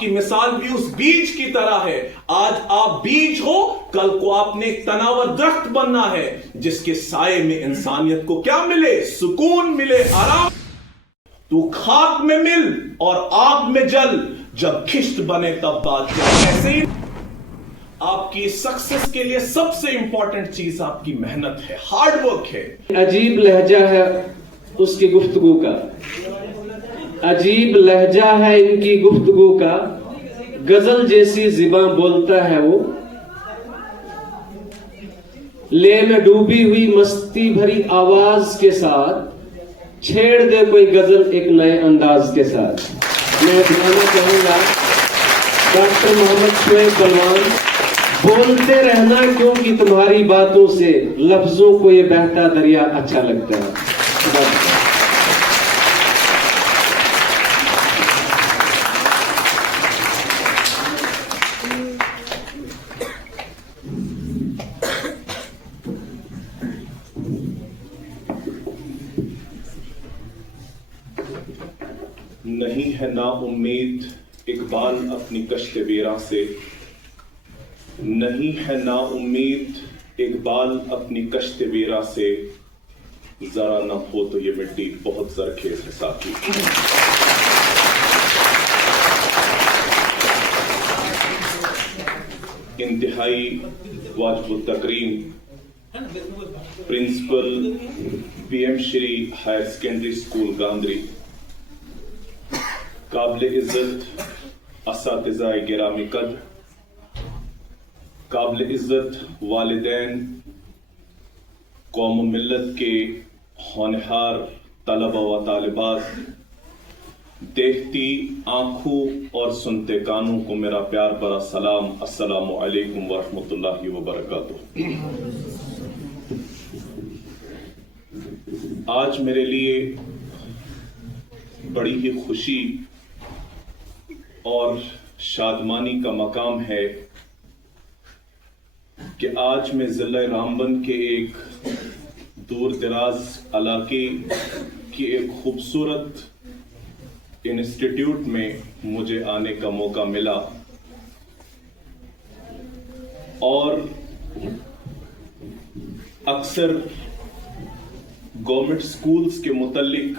کی مثال بھی اس بیج کی طرح ہے. آج آپ بیج ہو, کل کو آپ نے ایک تناور درخت بننا ہے جس کے سائے میں انسانیت کو کیا ملے؟ سکون ملے, آرام. تو خاک میں مل اور آگ میں جل, جب کھشت بنے تب بات کیا. ایسے ہی آپ کی سکسس کے لیے سب سے امپورٹنٹ چیز آپ کی محنت ہے, ہارڈ ورک ہے. عجیب لہجہ ہے اس کی گفتگو کا, عجیب لہجہ ہے ان کی گفتگو کا, غزل جیسی زباں بولتا ہے وہ, لے میں ڈوبی ہوئی مستی بھری آواز کے ساتھ چھیڑ دے کوئی غزل ایک نئے انداز کے ساتھ. میں بتانا چاہوں گا ڈاکٹر محمد شعیب بلوان, بولتے رہنا کیونکہ تمہاری باتوں سے لفظوں کو یہ بہتا دریا اچھا لگتا ہے. نہیں ہے نا امید اقبال اپنی کشت ویراں سے, نہیں ہے نا امید اقبال اپنی کشت ویراں سے, ذرا نہ ہو تو یہ مٹی بہت زرخیز ہے ساتھی. انتہائی واجب التکریم پرنسپل پی ایم شری ہائر سیکنڈری اسکول گاندری, قابل عزت اساتذہ گرامی قدر, قابل عزت والدین, قوم و ملت کے ہونہار طلبہ و طالبات, دیکھتی آنکھوں اور سنتے کانوں کو میرا پیار بھرا سلام, السلام علیکم ورحمۃ اللہ وبرکاتہ. آج میرے لیے بڑی ہی خوشی اور شادمانی کا مقام ہے کہ آج میں ضلع رامبن کے ایک دور دراز علاقے کی ایک خوبصورت انسٹیٹیوٹ میں مجھے آنے کا موقع ملا, اور اکثر گورنمنٹ سکولز کے متعلق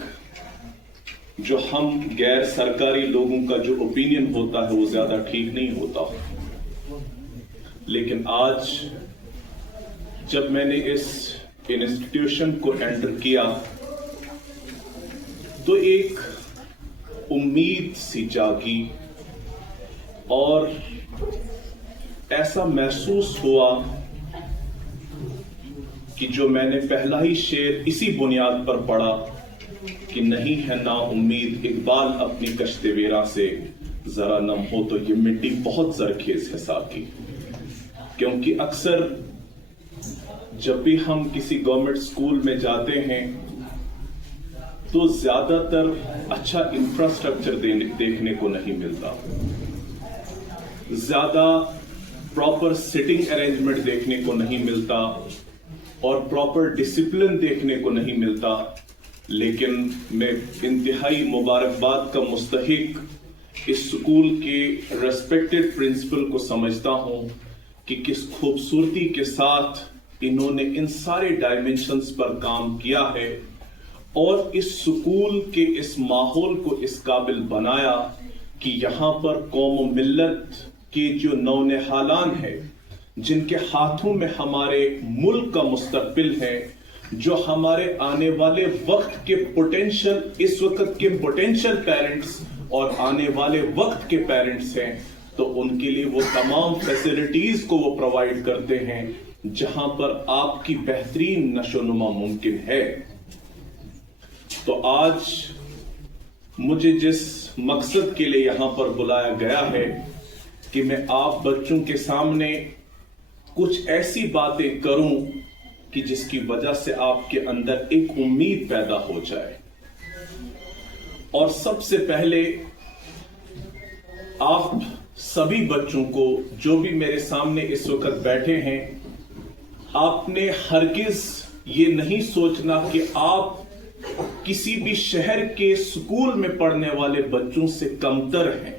جو ہم غیر سرکاری لوگوں کا جو اوپینین ہوتا ہے وہ زیادہ ٹھیک نہیں ہوتا, لیکن آج جب میں نے اس انسٹیٹیوشن کو انٹر کیا تو ایک امید سی جاگی, اور ایسا محسوس ہوا کہ جو میں نے پہلا ہی شعر اسی بنیاد پر پڑھا کہ نہیں ہے نا امید اقبال اپنی کشت ویراں سے, ذرا نم ہو تو یہ مٹی بہت زرخیز ہے ساتھی. کیونکہ اکثر جب بھی ہم کسی گورنمنٹ سکول میں جاتے ہیں تو زیادہ تر اچھا انفراسٹرکچر دیکھنے کو نہیں ملتا, زیادہ پراپر سٹنگ ارینجمنٹ دیکھنے کو نہیں ملتا, اور پراپر ڈسپلن دیکھنے کو نہیں ملتا. لیکن میں انتہائی مبارکباد کا مستحق اس سکول کے ریسپیکٹڈ پرنسپل کو سمجھتا ہوں کہ کس خوبصورتی کے ساتھ انہوں نے ان سارے ڈائمنشنز پر کام کیا ہے, اور اس سکول کے اس ماحول کو اس قابل بنایا کہ یہاں پر قوم و ملت کے جو نونہالان ہیں, جن کے ہاتھوں میں ہمارے ملک کا مستقبل ہے, جو ہمارے آنے والے وقت کے پوٹینشل, اس وقت کے پوٹینشل پیرنٹس اور آنے والے وقت کے پیرنٹس ہیں, تو ان کے لیے وہ تمام فیسلٹیز کو وہ پرووائڈ کرتے ہیں جہاں پر آپ کی بہترین نشو نما ممکن ہے. تو آج مجھے جس مقصد کے لیے یہاں پر بلایا گیا ہے کہ میں آپ بچوں کے سامنے کچھ ایسی باتیں کروں کہ جس کی وجہ سے آپ کے اندر ایک امید پیدا ہو جائے. اور سب سے پہلے آپ سبھی بچوں کو جو بھی میرے سامنے اس وقت بیٹھے ہیں, آپ نے ہرگز یہ نہیں سوچنا کہ آپ کسی بھی شہر کے اسکول میں پڑھنے والے بچوں سے کمتر ہیں.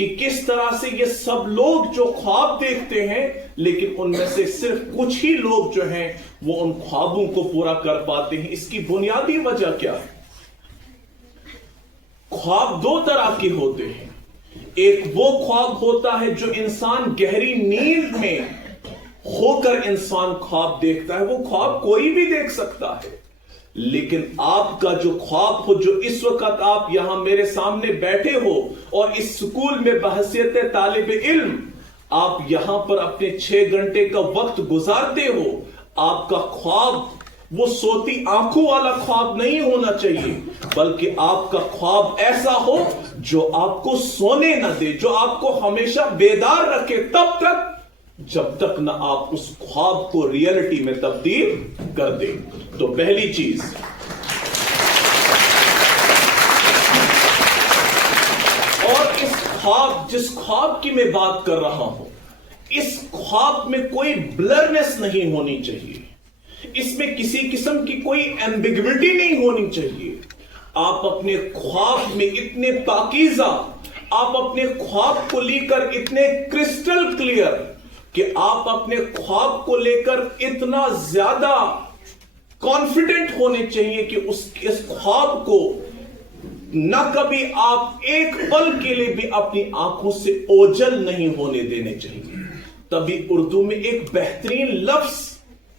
کہ کس طرح سے یہ سب لوگ جو خواب دیکھتے ہیں لیکن ان میں سے صرف کچھ ہی لوگ جو ہیں وہ ان خوابوں کو پورا کر پاتے ہیں. اس کی بنیادی وجہ کیا ہے؟ خواب دو طرح کے ہوتے ہیں. ایک وہ خواب ہوتا ہے جو انسان گہری نیند میں ہو کر انسان خواب دیکھتا ہے. وہ خواب کوئی بھی دیکھ سکتا ہے. لیکن آپ کا جو خواب ہو، جو اس وقت آپ یہاں میرے سامنے بیٹھے ہو اور اس سکول میں بحیثیت طالب علم آپ یہاں پر اپنے 6 گھنٹے کا وقت گزارتے ہو، آپ کا خواب وہ سوتی آنکھوں والا خواب نہیں ہونا چاہیے، بلکہ آپ کا خواب ایسا ہو جو آپ کو سونے نہ دے، جو آپ کو ہمیشہ بیدار رکھے تب تک جب تک نہ آپ اس خواب کو ریئلٹی میں تبدیل کر دیں. تو پہلی چیز، اور اس خواب، جس خواب کی میں بات کر رہا ہوں، اس خواب میں کوئی بلرنس نہیں ہونی چاہیے، اس میں کسی قسم کی کوئی ایمبیگوٹی نہیں ہونی چاہیے. آپ اپنے خواب میں اتنے پاکیزہ، آپ اپنے خواب کو لے کر اتنے کرسٹل کلیئر کہ آپ اپنے خواب کو لے کر اتنا زیادہ کانفیڈنٹ ہونے چاہیے کہ اس خواب کو نہ کبھی آپ ایک پل کے لیے بھی اپنی آنکھوں سے اوجھل نہیں ہونے دینے چاہیے. تبھی اردو میں ایک بہترین لفظ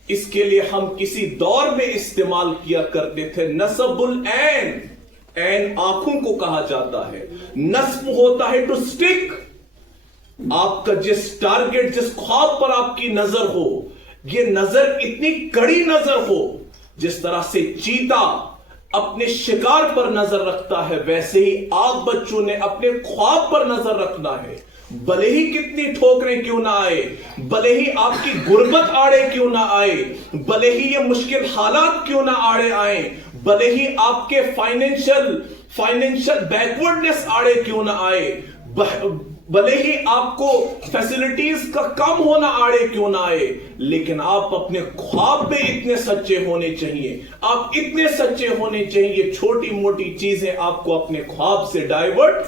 اس کے لیے ہم کسی دور میں استعمال کیا کرتے تھے، نصب العین. عین آنکھوں کو کہا جاتا ہے، نصب ہوتا ہے ٹو سٹک. آپ کا جس ٹارگٹ، جس خواب پر آپ کی نظر ہو، یہ نظر اتنی کڑی نظر ہو، جس طرح سے چیتا اپنے شکار پر نظر رکھتا ہے، ویسے ہی آپ بچوں نے اپنے خواب پر نظر رکھنا ہے. بھلے ہی کتنی ٹھوکریں کیوں نہ آئے، بھلے ہی آپ کی غربت آڑے کیوں نہ آئے، بھلے ہی یہ مشکل حالات کیوں نہ آڑے آئیں، بھلے ہی آپ کے فائنینشل بیکورڈنس آڑے کیوں نہ آئے، بھلے ہی آپ کو فیسلٹیز کا کم ہونا آڑے کیوں نہ آئے، لیکن آپ اپنے خواب میں اتنے سچے ہونے چاہیے. آپ اتنے سچے ہونے چاہیے، چھوٹی موٹی چیزیں آپ کو اپنے خواب سے ڈائیورٹ.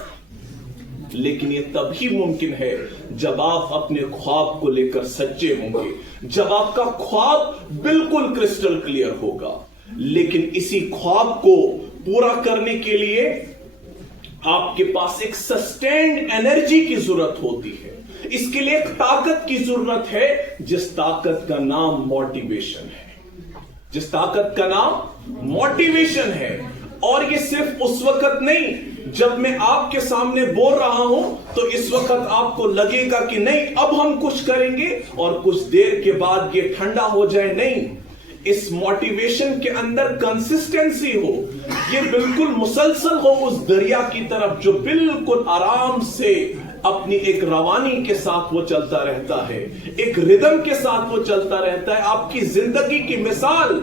لیکن یہ تب ہی ممکن ہے جب آپ اپنے خواب کو لے کر سچے ہوں گے، جب آپ کا خواب بالکل کرسٹل کلیئر ہوگا. لیکن اسی خواب کو پورا کرنے کے لیے آپ کے پاس ایک سسٹینڈ انرجی کی ضرورت ہوتی ہے. اس کے لیے ایک طاقت کی ضرورت ہے، جس طاقت کا نام موٹیویشن ہے. جس طاقت کا نام موٹیویشن ہے. اور یہ صرف اس وقت نہیں جب میں آپ کے سامنے بول رہا ہوں تو اس وقت آپ کو لگے گا کہ نہیں اب ہم کچھ کریں گے اور کچھ دیر کے بعد یہ ٹھنڈا ہو جائے. نہیں، اس موٹیویشن کے اندر کنسسٹنسی ہو، یہ بالکل مسلسل ہو اس دریا کی طرف جو بالکل آرام سے اپنی ایک روانی کے ساتھ وہ چلتا رہتا ہے، ایک ردم کے ساتھ وہ چلتا رہتا ہے. آپ کی زندگی کی مثال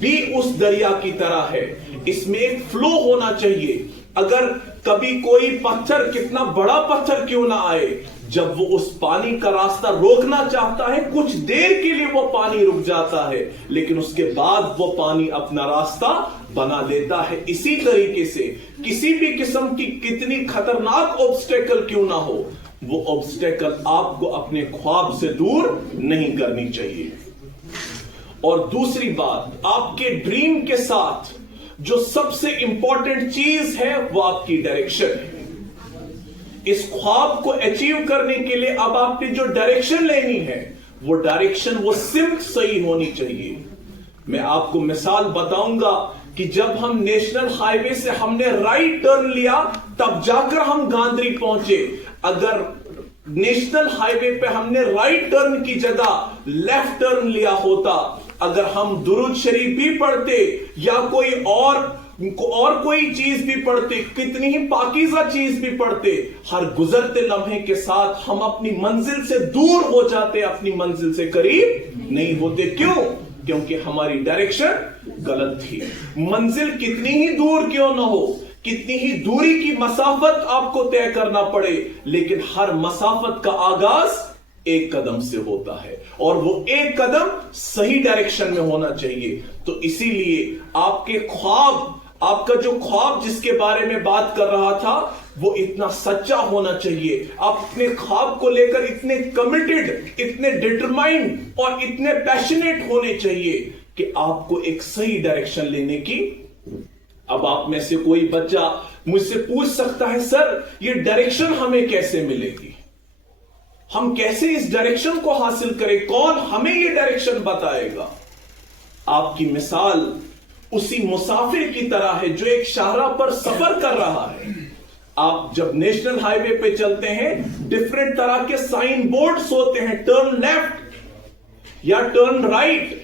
بھی اس دریا کی طرح ہے. اس میں ایک فلو ہونا چاہیے. اگر کبھی کوئی پتھر، کتنا بڑا پتھر کیوں نہ آئے، جب وہ اس پانی کا راستہ روکنا چاہتا ہے، کچھ دیر کے لیے وہ پانی رک جاتا ہے، لیکن اس کے بعد وہ پانی اپنا راستہ بنا لیتا ہے. اسی طریقے سے کسی بھی قسم کی کتنی خطرناک obstacle کیوں نہ ہو، وہ obstacle آپ کو اپنے خواب سے دور نہیں کرنی چاہیے. اور دوسری بات، آپ کے ڈریم کے ساتھ جو سب سے امپورٹنٹ چیز ہے وہ آپ کی ڈائریکشن ہے. اس خواب کو اچیو کرنے کے لیے اب آپ نے جو ڈائریکشن لینی ہے وہ ڈائریکشن، وہ سمت صحیح ہونی چاہیے. میں آپ کو مثال بتاؤں گا کہ جب ہم نیشنل ہائی وے سے ہم نے رائٹ ٹرن لیا تب جا کر ہم گاندری پہنچے. اگر نیشنل ہائی وے پہ ہم نے رائٹ ٹرن کی جگہ لیفٹ ٹرن لیا ہوتا، اگر ہم درود شریف بھی پڑھتے یا کوئی اور کوئی چیز بھی پڑھتے، کتنی ہی پاکیزہ چیز بھی پڑھتے، ہر گزرتے لمحے کے ساتھ ہم اپنی منزل سے دور ہو جاتے، اپنی منزل سے قریب نہیں ہوتے. کیوں؟ کیونکہ ہماری ڈائریکشن غلط تھی. منزل کتنی ہی دور کیوں نہ ہو، کتنی ہی دوری کی مسافت آپ کو طے کرنا پڑے، لیکن ہر مسافت کا آغاز ایک قدم سے ہوتا ہے اور وہ ایک قدم صحیح ڈائریکشن میں ہونا چاہیے. تو اسی لیے آپ کے خواب، آپ کا جو خواب جس کے بارے میں بات کر رہا تھا وہ اتنا سچا ہونا چاہیے, آپ اپنے خواب کو لے کر اتنے کمیٹڈ, اتنے ڈٹرمائنڈ اور اتنے پیشنیٹ ہونے چاہیے کہ آپ کو ایک صحیح ڈائریکشن لینے کی. اب آپ میں سے کوئی بچہ مجھ سے پوچھ سکتا ہے, سر یہ ڈائریکشن ہمیں کیسے ملے گی, ہم کیسے اس ڈائریکشن کو حاصل کریں, کون ہمیں یہ ڈائریکشن بتائے گا؟ آپ کی مثال اسی مسافر کی طرح ہے جو ایک شاہراہ پر سفر کر رہا ہے. آپ جب نیشنل ہائی وے پہ چلتے ہیں, ڈفرنٹ طرح کے سائن بورڈز ہوتے ہیں, ٹرن لیفٹ یا ٹرن رائٹ.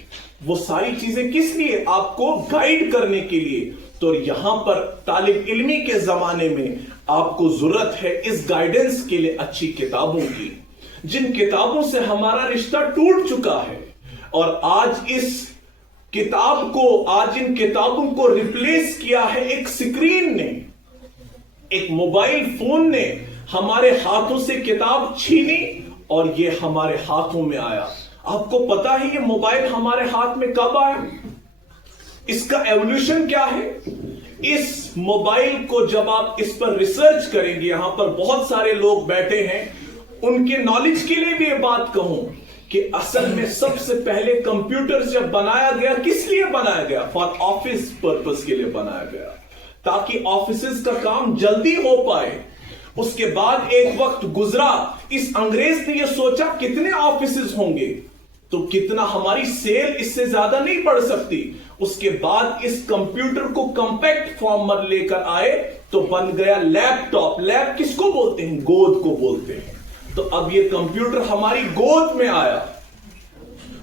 وہ ساری چیزیں کس لیے؟ آپ کو گائیڈ کرنے کے لیے. تو یہاں پر طالب علمی کے زمانے میں آپ کو ضرورت ہے اس گائیڈنس کے لیے اچھی کتابوں کی, جن کتابوں سے ہمارا رشتہ ٹوٹ چکا ہے. اور آج ان کتابوں کو ریپلیس کیا ہے ایک سکرین نے, ایک موبائل فون نے ہمارے ہاتھوں سے کتاب چھینی اور یہ ہمارے ہاتھوں میں آیا. آپ کو پتا ہے یہ موبائل ہمارے ہاتھ میں کب آیا؟ اس کا ایولیوشن کیا ہے؟ اس موبائل کو جب آپ اس پر ریسرچ کریں گے, یہاں پر بہت سارے لوگ بیٹھے ہیں, ان کے نالج کے لیے بھی یہ بات کہوں کہ اصل میں سب سے پہلے کمپیوٹر جب بنایا گیا, کس لیے بنایا گیا؟ فار آفس پرپس کے لیے بنایا گیا, تاکہ آفیسز کا کام جلدی ہو پائے. اس کے بعد ایک وقت گزرا, اس انگریز نے یہ سوچا کتنے آفیسز ہوں گے تو کتنا ہماری سیل اس سے زیادہ نہیں بڑھ سکتی. اس کے بعد اس کمپیوٹر کو کمپیکٹ فارم میں لے کر آئے تو بن گیا لیپ ٹاپ. لیپ کس کو بولتے ہیں؟ گود کو بولتے ہیں. تو اب یہ کمپیوٹر ہماری گود میں آیا.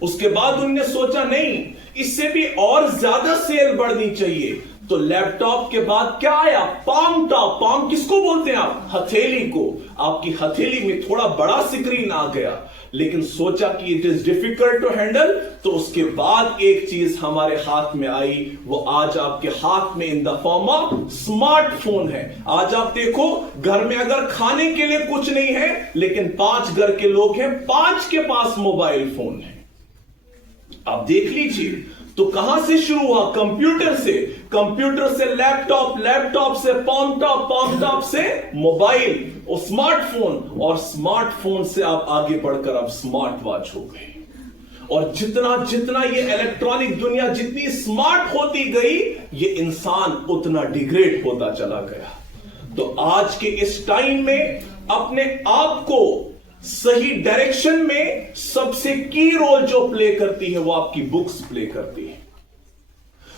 اس کے بعد انہوں نے سوچا نہیں, اس سے بھی اور زیادہ سیل بڑھنی چاہیے, تو لیپ ٹاپ کے بعد کیا آیا؟ Palm top. پام کس کو بولتے ہیں آپ؟ ہتھیلی کو. آپ کی ہتھیلی میں تھوڑا بڑا سکرین آ گیا, لیکن سوچا کہ it is difficult to handle, تو اس کے بعد ایک چیز ہمارے ہاتھ میں آئی, وہ آج آپ کے ہاتھ میں in the form of smartphone ہے. آج آپ دیکھو گھر میں اگر کھانے کے لیے کچھ نہیں ہے, لیکن 5 گھر کے لوگ ہیں, 5 کے پاس موبائل فون ہے. آپ دیکھ لیجئے, تو کہاں سے شروع ہوا؟ کمپیوٹر سے. کمپیوٹر سے لیپ ٹاپ, لیپ ٹاپ سے پام ٹاپ, پام ٹاپ سے موبائل اور اسمارٹ فون, اور اسمارٹ فون سے آپ آگے بڑھ کر اب اسمارٹ واچ ہو گئے. اور جتنا یہ الیکٹرانک دنیا جتنی اسمارٹ ہوتی گئی, یہ انسان اتنا ڈیگریڈ ہوتا چلا گیا. تو آج کے اس ٹائم میں اپنے آپ کو صحیح ڈائریکشن میں سب سے کی رول جو پلے کرتی ہے وہ آپ کی بکس پلے کرتی ہے.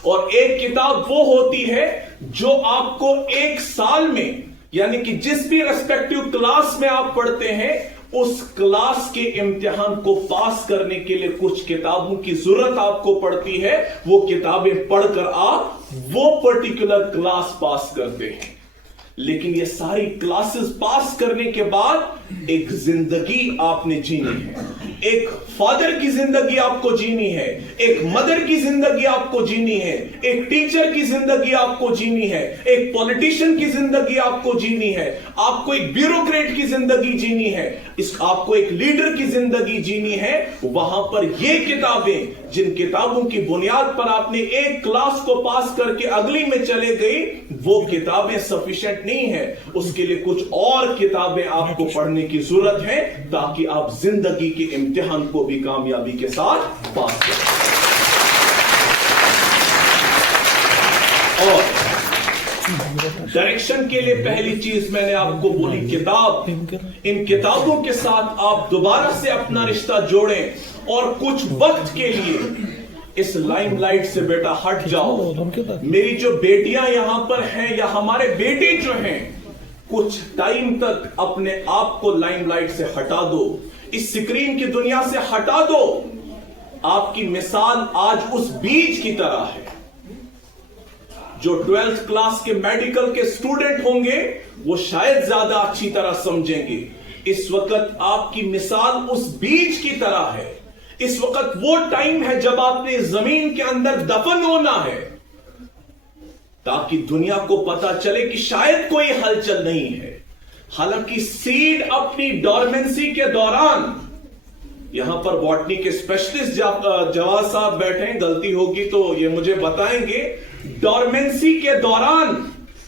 اور ایک کتاب وہ ہوتی ہے جو آپ کو 1 سال میں, یعنی کہ جس بھی ریسپیکٹیو کلاس میں آپ پڑھتے ہیں, اس کلاس کے امتحان کو پاس کرنے کے لیے کچھ کتابوں کی ضرورت آپ کو پڑتی ہے. وہ کتابیں پڑھ کر آپ وہ پرٹیکولر کلاس پاس کرتے ہیں. لیکن یہ ساری کلاسز پاس کرنے کے بعد ایک زندگی آپ نے جینی ہے, ایک فادر کی زندگی آپ کو جینی ہے, ایک مدر کی زندگی آپ کو جینی ہے, ایک ٹیچر کی زندگی آپ کو جینی ہے, ایک پولیٹیشین کی زندگی آپ کو جینی ہے, آپ کو ایک بیوروکریٹ کی زندگی جینی ہے, آپ کو ایک لیڈر کی زندگی جینی ہے. وہاں پر یہ کتابیں, جن کتابوں کی بنیاد پر آپ نے ایک کلاس کو پاس کر کے اگلی میں چلے گئی, وہ کتابیں سفیشینٹ نہیں ہے. اس کے لیے کچھ اور کتابیں آپ کو پڑھنے کی ضرورت ہے تاکہ آپ زندگی کے امتحان کو بھی کامیابی کے ساتھ پاس کریں. اور ڈائریکشن کے لیے پہلی چیز میں نے آپ کو بولی کتاب. ان کتابوں کے ساتھ آپ دوبارہ سے اپنا رشتہ جوڑیں اور کچھ وقت کے لیے اس لائم لائٹ سے بیٹا ہٹ جاؤ. میری جو بیٹیاں یہاں پر ہیں یا ہمارے بیٹے جو ہیں, کچھ ٹائم تک اپنے آپ کو لائم لائٹ سے ہٹا دو, اس سکرین کی دنیا سے ہٹا دو. آپ کی مثال آج اس بیج کی طرح ہے. جو 12th کلاس کے میڈیکل کے اسٹوڈنٹ ہوں گے وہ شاید زیادہ اچھی طرح سمجھیں گے. اس وقت آپ کی مثال اس بیج کی طرح ہے. اس وقت وہ ٹائم ہے جب آپ نے زمین کے اندر دفن ہونا ہے, تاکہ دنیا کو پتا چلے کہ شاید کوئی ہلچل نہیں ہے. حالانکہ سیڈ اپنی ڈورمنسی کے دوران, یہاں پر باٹنی کے اسپیشلسٹ جواز صاحب بیٹھے ہیں, غلطی ہوگی تو یہ مجھے بتائیں گے, ڈورمنسی کے دوران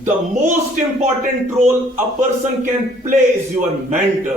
the most important role a person can play is your mentor.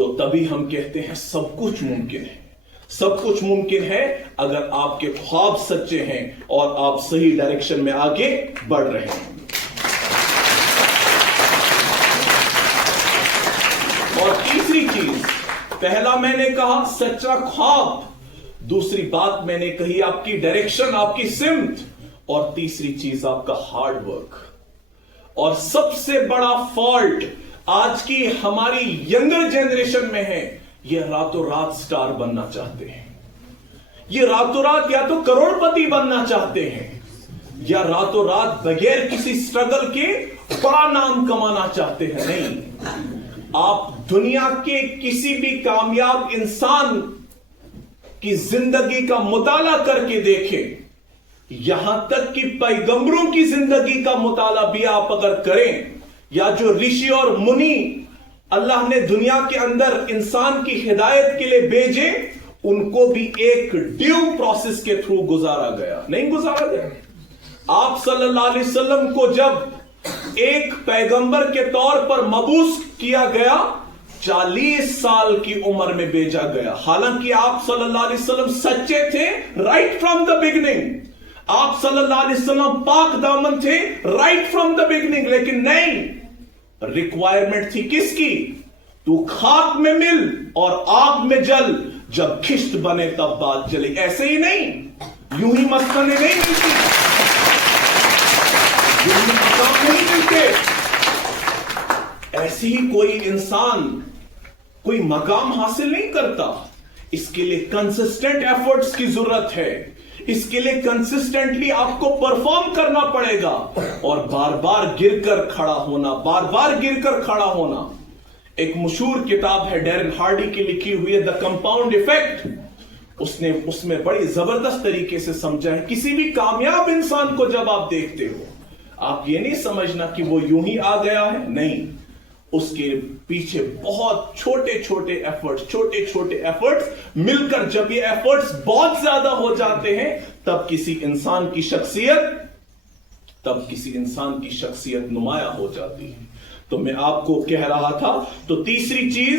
تو تبھی ہم کہتے ہیں سب کچھ ممکن ہے. سب کچھ ممکن ہے اگر آپ کے خواب سچے ہیں اور آپ صحیح ڈائریکشن میں آگے بڑھ رہے ہیں. اور تیسری چیز، پہلا میں نے کہا سچا خواب، دوسری بات میں نے کہی آپ کی ڈائریکشن، آپ کی سمت، اور تیسری چیز آپ کا ہارڈ ورک. اور سب سے بڑا فالٹ آج کی ہماری ینگر جنریشن میں ہے، یہ راتوں رات سٹار بننا چاہتے ہیں. یہ راتوں رات یا تو کروڑ پتی بننا چاہتے ہیں، یا راتوں رات بغیر کسی سٹرگل کے بڑا نام کمانا چاہتے ہیں. نہیں، آپ دنیا کے کسی بھی کامیاب انسان کی زندگی کا مطالعہ کر کے دیکھیں، یہاں تک کہ پیغمبروں کی زندگی کا مطالعہ بھی آپ اگر کریں، یا جو رشی اور منی اللہ نے دنیا کے اندر انسان کی ہدایت کے لیے بھیجے، ان کو بھی ایک ڈیو پروسیس کے تھرو گزارا گیا. نہیں گزارا گیا. آپ صلی اللہ علیہ وسلم کو جب ایک پیغمبر کے طور پر مبعوث کیا گیا، 40 سال کی عمر میں بھیجا گیا. حالانکہ آپ صلی اللہ علیہ وسلم سچے تھے رائٹ فرام دا بگننگ، آپ صلی اللہ علیہ وسلم پاک دامن تھے رائٹ فرام دا بگننگ. لیکن نہیں، ریکوائرمنٹ تھی کس کی؟ تو خاک میں مل اور آگ میں جل، جب کھشت بنے تب بات چلے. ایسے ہی نہیں، یوں ہی مسکنے نہیں ملتی، یوں ہی مقام نہیں ملتے. ایسے ہی کوئی انسان کوئی مقام حاصل نہیں کرتا. اس کے لیے کنسسٹنٹ ایفرٹس کی ضرورت ہے. اس کے لیے کنسسٹنٹلی آپ کو پرفارم کرنا پڑے گا، اور بار بار گر کر کھڑا ہونا، بار بار گر کر کھڑا ہونا. ایک مشہور کتاب ہے ڈیرن ہارڈی کی لکھی ہوئی ہے، دا کمپاؤنڈ ایفیکٹ. اس میں بڑی زبردست طریقے سے سمجھا ہے. کسی بھی کامیاب انسان کو جب آپ دیکھتے ہو، آپ یہ نہیں سمجھنا کہ وہ یوں ہی آ گیا ہے. نہیں، اس کے پیچھے بہت چھوٹے چھوٹے ایفرٹس مل کر جب یہ ایفرٹس بہت زیادہ ہو جاتے ہیں، تب کسی انسان کی شخصیت نمایاں ہو جاتی ہے. تو میں آپ کو کہہ رہا تھا، تو تیسری چیز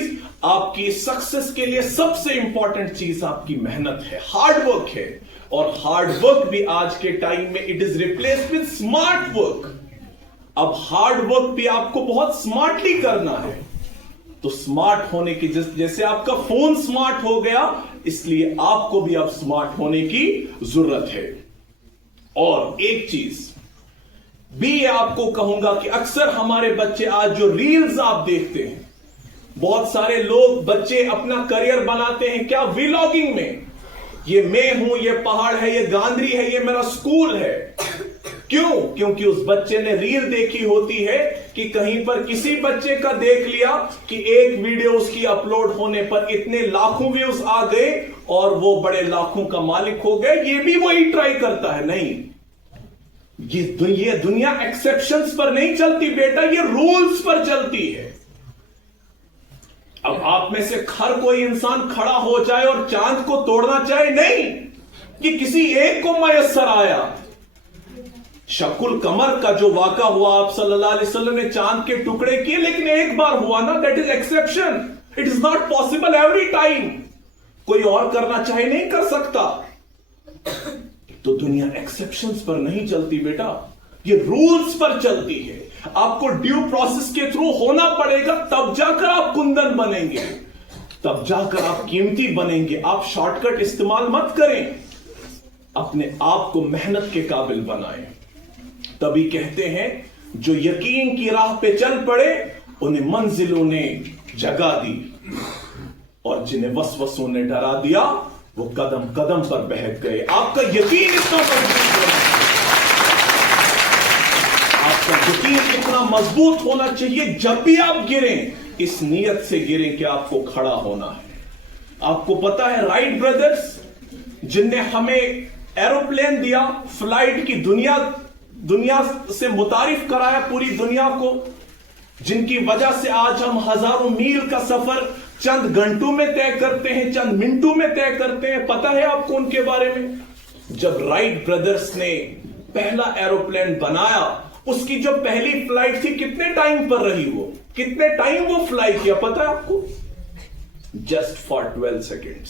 آپ کی سکسس کے لیے سب سے امپورٹنٹ چیز آپ کی محنت ہے، ہارڈ ورک ہے. اور ہارڈ ورک بھی آج کے ٹائم میں it is replaced with smart work. اب ہارڈ ورک بھی آپ کو بہت سمارٹلی کرنا ہے. تو سمارٹ ہونے کی جیسے آپ کا فون سمارٹ ہو گیا، اس لیے آپ کو بھی اب سمارٹ ہونے کی ضرورت ہے. اور ایک چیز بھی آپ کو کہوں گا کہ اکثر ہمارے بچے آج جو ریلز آپ دیکھتے ہیں، بہت سارے لوگ بچے اپنا کریئر بناتے ہیں کیا؟ ویلاگنگ میں. یہ میں ہوں، یہ پہاڑ ہے، یہ گاندری ہے، یہ میرا سکول ہے. کیوں؟ کیونکہ اس بچے نے ریل دیکھی ہوتی ہے کہ کہیں پر کسی بچے کا دیکھ لیا کہ ایک ویڈیو اس کی اپلوڈ ہونے پر اتنے لاکھوں ویوز آ گئے اور وہ بڑے لاکھوں کا مالک ہو گئے. یہ بھی وہی ٹرائی کرتا ہے. نہیں، یہ دنیا ایکسپشنز پر نہیں چلتی بیٹا، یہ رولز پر چلتی ہے. اب آپ میں سے ہر کوئی انسان کھڑا ہو جائے اور چاند کو توڑنا چاہے نہیں، کہ کسی ایک کو میسر آیا. شق القمر کا جو واقعہ ہوا، آپ صلی اللہ علیہ وسلم نے چاند کے ٹکڑے کیے، لیکن ایک بار ہوا نا. That is exception. It is not possible every time. کوئی اور کرنا چاہے نہیں کر سکتا. تو دنیا ایکسپشنز پر نہیں چلتی بیٹا، یہ رولز پر چلتی ہے. آپ کو ڈیو پروسیس کے تھرو ہونا پڑے گا، تب جا کر آپ کندن بنیں گے، تب جا کر آپ قیمتی بنیں گے. آپ شارٹ کٹ استعمال مت کریں، اپنے آپ کو محنت کے قابل بنائیں. تبھی کہتے ہیں جو یقین کی راہ پہ چل پڑے انہیں منزلوں نے جگا دی، اور جنہیں وسوسوں نے ڈرا دیا وہ قدم قدم پر بہک گئے. آپ کا یقین اتنا مضبوط ہونا چاہیے، آپ کا یقین اتنا مضبوط ہونا چاہیے، جب بھی آپ گریں اس نیت سے گریں کہ آپ کو کھڑا ہونا ہے. آپ کو پتا ہے رائٹ بردرز جن نے ہمیں ایروپلین دیا، فلائٹ کی دنیا سے متعارف کرایا پوری دنیا کو، جن کی وجہ سے آج ہم ہزاروں میل کا سفر چند گھنٹوں میں طے کرتے ہیں، چند منٹوں میں طے کرتے ہیں. پتا ہے آپ کو ان کے بارے میں؟ جب رائٹ بردرز نے پہلا ایروپلین بنایا، اس کی جو پہلی فلائٹ تھی کتنے ٹائم پر رہی، وہ کتنے ٹائم وہ فلائی کیا پتا ہے آپ کو؟ just for 12 seconds.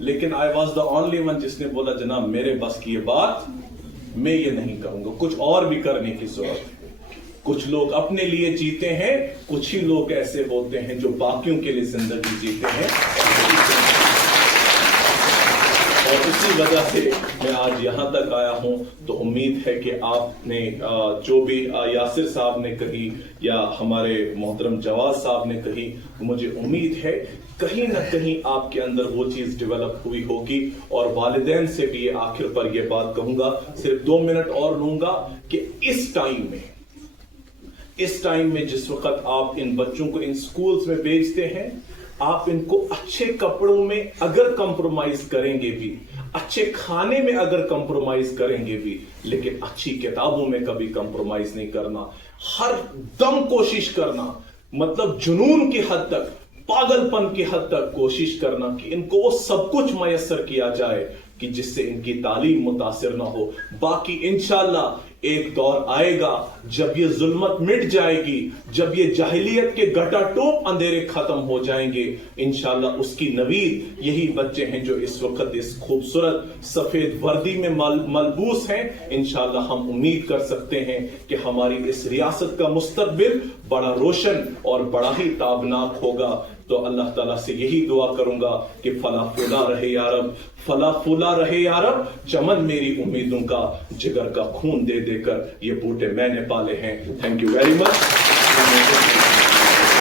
لیکن I was the only one جس نے بولا جناب میرے بس کی یہ بات میں یہ نہیں کروں گا, کچھ اور بھی کرنے کی ضرورت ہے. کچھ لوگ اپنے لیے جیتے ہیں, کچھ ہی لوگ ایسے ہوتے ہیں جو باقیوں کے لیے زندگی جیتے ہیں, اور اسی وجہ سے میں آج یہاں تک آیا ہوں. تو امید ہے کہ آپ نے جو بھی یاسر صاحب نے کہی یا ہمارے محترم جواز صاحب نے کہی, مجھے امید ہے کہیں نہ کہیں آپ کے اندر وہ چیز ڈیولپ ہوئی ہوگی. اور والدین سے بھی یہ آخر پر یہ بات کہوں گا, صرف 2 منٹ اور لوں گا, کہ اس ٹائم میں جس وقت آپ ان بچوں کو ان سکولز میں بھیجتے ہیں, آپ ان کو اچھے کپڑوں میں اگر کمپرومائز کریں گے بھی, اچھے کھانے میں اگر کمپرومائز کریں گے بھی, لیکن اچھی کتابوں میں کبھی کمپرومائز نہیں کرنا. ہر دم کوشش کرنا, مطلب جنون کی حد تک, پاگل پن کی حد تک کوشش کرنا کہ ان کو وہ سب کچھ میسر کیا جائے کہ جس سے ان کی تعلیم متاثر نہ ہو. باقی انشاءاللہ ایک دور آئے گا جب یہ ظلمت مٹ جائے گی, جب یہ جاہلیت کے گٹا ٹوپ اندھیرے ختم ہو جائیں گے. انشاءاللہ اس کی نوید یہی بچے ہیں جو اس وقت اس خوبصورت سفید وردی میں ملبوس ہیں. انشاءاللہ ہم امید کر سکتے ہیں کہ ہماری اس ریاست کا مستقبل بڑا روشن اور بڑا ہی تابناک ہوگا. تو اللہ تعالیٰ سے یہی دعا کروں گا کہ فلا پھولا رہے یا رب, فلا پھولا رہے یا رب, چمن میری امیدوں کا, جگر کا خون دے دے کر یہ بوٹے میں نے پالے ہیں. Thank you very much.